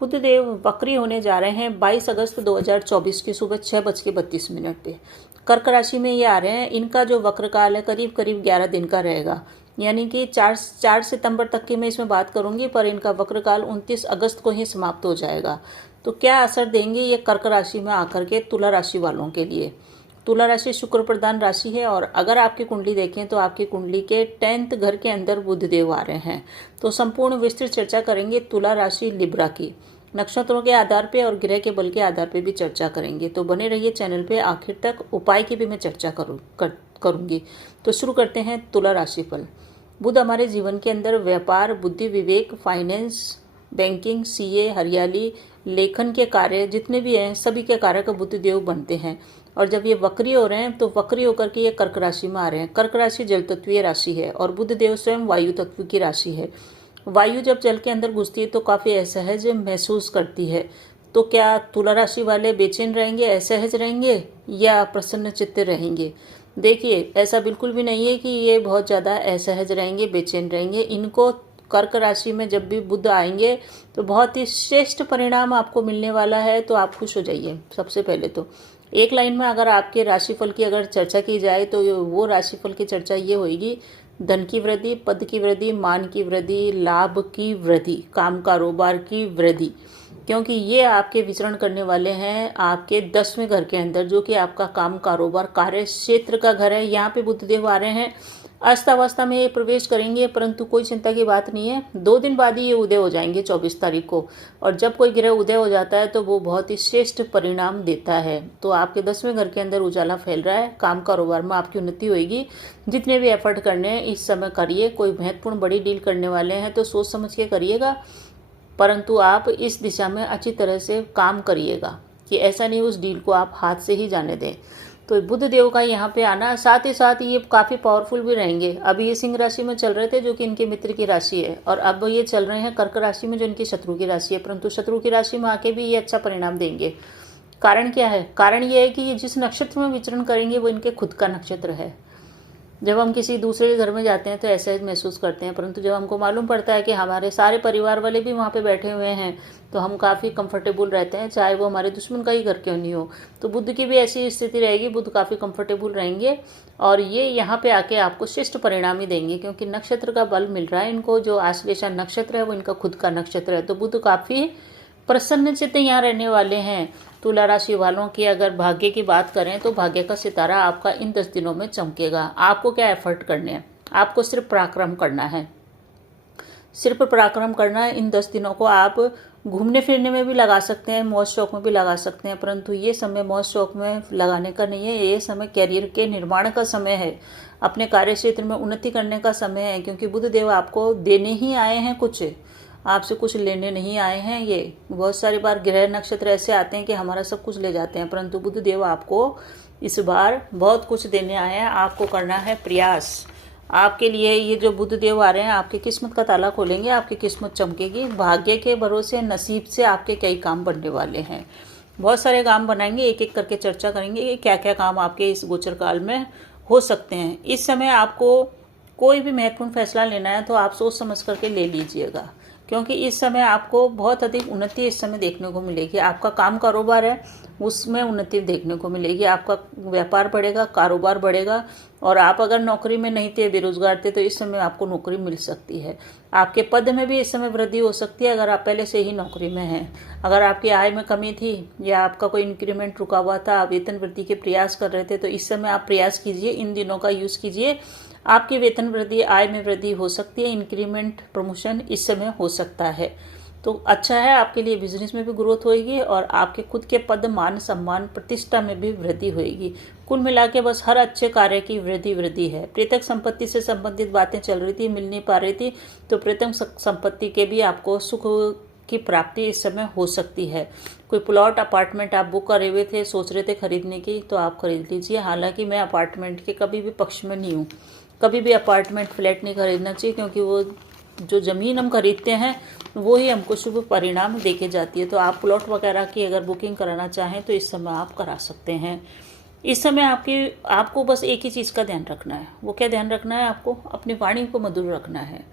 बुध देव वक्री होने जा रहे हैं 22 अगस्त 2024 की सुबह 6:32 पे। कर्क राशि में ये आ रहे हैं। इनका जो वक्र काल है करीब करीब 11 दिन का रहेगा, यानी कि 4 सितंबर तक की मैं इसमें बात करूंगी, पर इनका वक्र काल 29 अगस्त को ही समाप्त हो जाएगा। तो क्या असर देंगे ये कर्क राशि में आकर के तुला राशि वालों के लिए। तुला राशि शुक्र प्रधान राशि है, और अगर आपकी कुंडली देखें तो आपकी कुंडली के 10th घर के अंदर बुध देव आ रहे हैं। तो संपूर्ण विस्तृत चर्चा करेंगे तुला राशि लिब्रा की, नक्षत्रों के आधार पे और ग्रह के बल के आधार पे भी चर्चा करेंगे। तो बने रहिए चैनल पे आखिर तक, उपाय की भी मैं चर्चा करूंगी। तो शुरू करते हैं तुला राशिफल। बुध हमारे जीवन के अंदर व्यापार, बुद्धि, विवेक, फाइनेंस, बैंकिंग, सीए, हरियाली, लेखन के कार्य जितने भी हैं सभी के कारक बुध देव बनते हैं। और जब ये वक्री हो रहे हैं तो वक्री होकर के ये कर्क राशि में आ रहे हैं। कर्क राशि जल तत्वीय राशि है और बुध देव स्वयं वायु तत्व की राशि है। वायु जब जल के अंदर घुसती है तो काफ़ी असहज महसूस करती है। तो क्या तुला राशि वाले बेचैन रहेंगे, असहज रहेंगे या प्रसन्न चित्त रहेंगे? देखिए, ऐसा बिल्कुल भी नहीं है कि ये बहुत ज़्यादा असहज रहेंगे, बेचैन रहेंगे। इनको कर्क राशि में जब भी बुध आएंगे तो बहुत ही श्रेष्ठ परिणाम आपको मिलने वाला है। तो आप खुश हो जाइए। सबसे पहले तो एक लाइन में अगर आपके राशिफल की अगर चर्चा की जाए तो वो राशिफल की चर्चा ये होगी: धन की वृद्धि, पद की वृद्धि, मान की वृद्धि, लाभ की वृद्धि, काम कारोबार की वृद्धि, क्योंकि ये आपके विचरण करने वाले हैं आपके 10वें घर के अंदर, जो कि आपका काम कारोबार कार्य क्षेत्र का घर है। यहाँ पे बुध देव आ रहे हैं। अस्थावस्था में ये प्रवेश करेंगे, परंतु कोई चिंता की बात नहीं है। 2 दिन बाद ही ये उदय हो जाएंगे 24 तारीख को। और जब कोई ग्रह उदय हो जाता है तो वो बहुत ही श्रेष्ठ परिणाम देता है। तो आपके 10वें घर के अंदर उजाला फैल रहा है। काम कारोबार में आपकी उन्नति होगी। जितने भी एफर्ट करने हैं इस समय करिए। कोई महत्वपूर्ण बड़ी डील करने वाले हैं तो सोच समझ के करिएगा, परंतु आप इस दिशा में अच्छी तरह से काम करिएगा कि ऐसा नहीं उस डील को आप हाथ से ही जाने दें। तो बुध देव का यहाँ पे आना, साथ ही साथ ये काफ़ी पावरफुल भी रहेंगे। अभी ये सिंह राशि में चल रहे थे जो कि इनके मित्र की राशि है, और अब ये चल रहे हैं कर्क राशि में जो इनकी शत्रु की राशि है, परंतु शत्रु की राशि में आके भी ये अच्छा परिणाम देंगे। कारण क्या है? कारण ये है कि ये जिस नक्षत्र में विचरण करेंगे वो इनके खुद का नक्षत्र है। जब हम किसी दूसरे के घर में जाते हैं तो ऐसा ही महसूस करते हैं, परंतु जब हमको मालूम पड़ता है कि हमारे सारे परिवार वाले भी वहाँ पे बैठे हुए हैं तो हम काफ़ी कंफर्टेबल रहते हैं, चाहे वो हमारे दुश्मन का ही घर क्यों नहीं हो। तो बुध की भी ऐसी स्थिति रहेगी। बुध काफ़ी कंफर्टेबल रहेंगे और ये यहाँ पे आके आपको श्रेष्ठ परिणाम ही देंगे, क्योंकि नक्षत्र का बल मिल रहा है इनको। जो आश्लेषा नक्षत्र है वो इनका खुद का नक्षत्र है। तो बुध काफ़ी प्रसन्न चित्त यहाँ रहने वाले हैं। तुला राशि वालों की अगर भाग्य की बात करें तो भाग्य का सितारा आपका इन 10 दिनों में चमकेगा। आपको क्या एफर्ट करने हैं? आपको सिर्फ पराक्रम करना है, सिर्फ पराक्रम करना है। इन 10 दिनों को आप घूमने फिरने में भी लगा सकते हैं, मौज शौक में भी लगा सकते हैं, परंतु ये समय मौज शौक में लगाने का नहीं है। ये समय कैरियर के निर्माण का समय है, अपने कार्य क्षेत्र में उन्नति करने का समय है, क्योंकि बुध देव आपको देने ही आए हैं, कुछ आपसे कुछ लेने नहीं आए हैं। ये बहुत सारी बार ग्रह नक्षत्र ऐसे आते हैं कि हमारा सब कुछ ले जाते हैं, परंतु बुध देव आपको इस बार बहुत कुछ देने आए हैं। आपको करना है प्रयास। आपके लिए ये जो बुध देव आ रहे हैं आपकी किस्मत का ताला खोलेंगे, आपकी किस्मत चमकेगी। भाग्य के भरोसे, नसीब से आपके कई काम बनने वाले हैं। बहुत सारे काम बनाएंगे, एक एक करके चर्चा करेंगे कि क्या क्या काम आपके इस गोचर काल में हो सकते हैं। इस समय आपको कोई भी महत्वपूर्ण फैसला लेना है तो आप सोच समझ करके ले लीजिएगा, क्योंकि इस समय आपको बहुत अधिक उन्नति इस समय देखने को मिलेगी। आपका काम कारोबार है उसमें उन्नति देखने को मिलेगी। आपका व्यापार बढ़ेगा, कारोबार बढ़ेगा। और आप अगर नौकरी में नहीं थे, बेरोजगार थे, तो इस समय आपको नौकरी मिल सकती है। आपके पद में भी इस समय वृद्धि हो सकती है अगर आप पहले से ही नौकरी में हैं। अगर आपकी आय में कमी थी या आपका कोई इंक्रीमेंट रुका हुआ था, आप वेतन वृद्धि के प्रयास कर रहे थे, तो इस समय आप प्रयास कीजिए, इन दिनों का यूज़ कीजिए। आपकी वेतन वृद्धि, आय में वृद्धि हो सकती है। इंक्रीमेंट, प्रमोशन इस समय हो सकता है, तो अच्छा है आपके लिए। बिजनेस में भी ग्रोथ होएगी और आपके खुद के पद, मान, सम्मान, प्रतिष्ठा में भी वृद्धि होएगी। कुल मिला के बस हर अच्छे कार्य की वृद्धि है। प्रेतक संपत्ति से संबंधित बातें चल रही थी, मिल नहीं पा रही थी, तो प्रेतक संपत्ति के भी आपको सुख की प्राप्ति इस समय हो सकती है। कोई प्लॉट, अपार्टमेंट आप बुक करे हुए थे, सोच रहे थे खरीदने की, तो आप खरीद लीजिए। हालांकि मैं अपार्टमेंट के कभी भी पक्ष में नहीं हूँ। कभी भी अपार्टमेंट, फ्लैट नहीं खरीदना चाहिए, क्योंकि वो जो ज़मीन हम खरीदते हैं वो ही हमको शुभ परिणाम देके जाती है। तो आप प्लॉट वगैरह की अगर बुकिंग कराना चाहें तो इस समय आप करा सकते हैं। इस समय आपको बस एक ही चीज़ का ध्यान रखना है। वो क्या ध्यान रखना है? आपको अपनी वाणी को मधुर रखना है।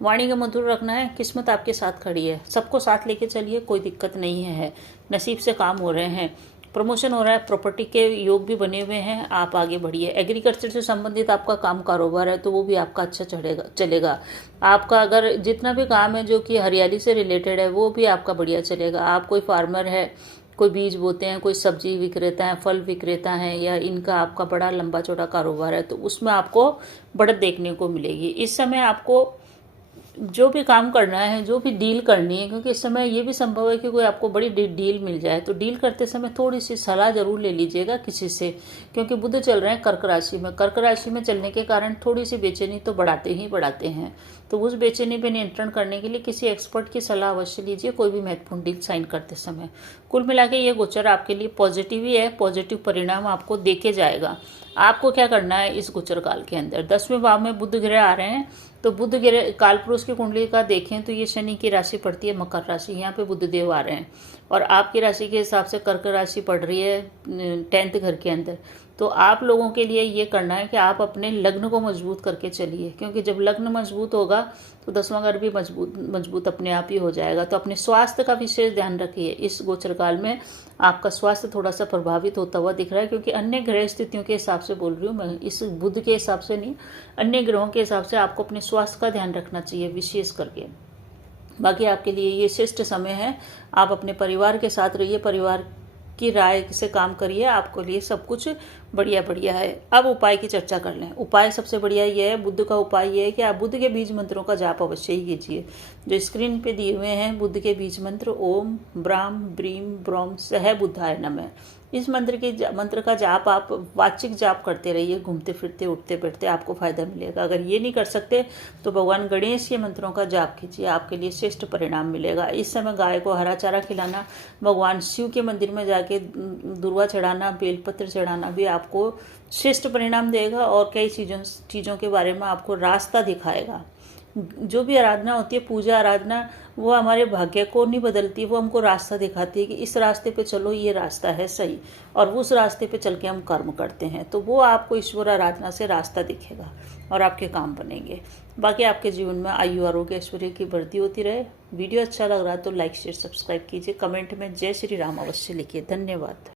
वाणी का मधुर रखना है, किस्मत आपके साथ खड़ी है, सबको साथ लेके चलिए, कोई दिक्कत नहीं है। नसीब से काम हो रहे हैं, प्रमोशन हो रहा है, प्रॉपर्टी के योग भी बने हुए हैं, आप आगे बढ़िए। एग्रीकल्चर से संबंधित आपका काम कारोबार है तो वो भी आपका अच्छा चलेगा। आपका अगर जितना भी काम है जो कि हरियाली से रिलेटेड है वो भी आपका बढ़िया चलेगा। आप कोई फार्मर है, कोई बीज बोते हैं, कोई सब्जी विक्रेता है, फल विक्रेता है, या इनका आपका बड़ा लंबा चौड़ा कारोबार है तो उसमें आपको बढ़त देखने को मिलेगी। इस समय आपको जो भी काम करना है, जो भी डील करनी है, क्योंकि इस समय ये भी संभव है कि कोई आपको बड़ी डील मिल जाए, तो डील करते समय थोड़ी सी सलाह जरूर ले लीजिएगा किसी से, क्योंकि बुध चल रहे हैं कर्क राशि में। कर्क राशि में चलने के कारण थोड़ी सी बेचैनी तो बढ़ाते ही बढ़ाते हैं, तो उस बेचैनी पर नियंत्रण करने के लिए किसी एक्सपर्ट की सलाह अवश्य लीजिए कोई भी महत्वपूर्ण डील साइन करते समय। कुल मिला के ये गोचर आपके लिए पॉजिटिव ही है, पॉजिटिव परिणाम आपको देके जाएगा। आपको क्या करना है इस गोचर काल के अंदर, 10वें भाव में बुध ग्रह आ रहे हैं, तो बुध ग्रह कालपुरुष की कुंडली का देखें तो ये शनि की राशि पड़ती है मकर राशि, यहाँ पे बुध देव आ रहे हैं, और आपकी राशि के हिसाब से कर्क राशि पड़ रही है 10th घर के अंदर। तो आप लोगों के लिए ये करना है कि आप अपने लग्न को मजबूत करके चलिए, क्योंकि जब लग्न मजबूत होगा तो 10वां घर भी मजबूत अपने आप ही हो जाएगा। तो अपने स्वास्थ्य का विशेष ध्यान रखिए। इस गोचर काल में आपका स्वास्थ्य थोड़ा सा प्रभावित होता हुआ दिख रहा है, क्योंकि अन्य ग्रह स्थितियों के हिसाब से बोल रही हूँ मैं, इस बुध के हिसाब से नहीं, अन्य ग्रहों के हिसाब से आपको अपने स्वास्थ्य का ध्यान रखना चाहिए विशेष करके। बाकी आपके लिए ये श्रेष्ठ समय है, आप अपने परिवार के साथ रहिए, परिवार की राय से काम करिए, आपके लिए सब कुछ बढ़िया बढ़िया है। अब उपाय की चर्चा कर लें। उपाय सबसे बढ़िया ये है, बुध का उपाय ये है कि आप बुध के बीज मंत्रों का जाप अवश्य ही कीजिए। जो स्क्रीन पे दिए हुए हैं बुध के बीज मंत्र, ओम ब्राम ब्रीम ब्रोम सह बुद्धाय नमः, इस मंत्र का जाप आप वाचिक जाप करते रहिए, घूमते फिरते उठते बैठते, आपको फायदा मिलेगा। अगर ये नहीं कर सकते तो भगवान गणेश के मंत्रों का जाप कीजिए, आपके लिए श्रेष्ठ परिणाम मिलेगा। इस समय गाय को हरा चारा खिलाना, भगवान शिव के मंदिर में जाके दुर्वा चढ़ाना, बेलपत्र चढ़ाना भी आपको श्रेष्ठ परिणाम देगा और कई चीज़ों के बारे में आपको रास्ता दिखाएगा। जो भी आराधना होती है, पूजा आराधना, वो हमारे भाग्य को नहीं बदलती, वो हमको रास्ता दिखाती है कि इस रास्ते पे चलो, ये रास्ता है सही, और उस रास्ते पे चल के हम कर्म करते हैं, तो वो आपको ईश्वर आराधना से रास्ता दिखेगा और आपके काम बनेंगे। बाकी आपके जीवन में आयु आरोग्य ऐश्वर्य की वृद्धि होती रहे। वीडियो अच्छा लग रहा है तो लाइक शेयर सब्सक्राइब कीजिए, कमेंट में जय श्री राम अवश्य लिखिए। धन्यवाद।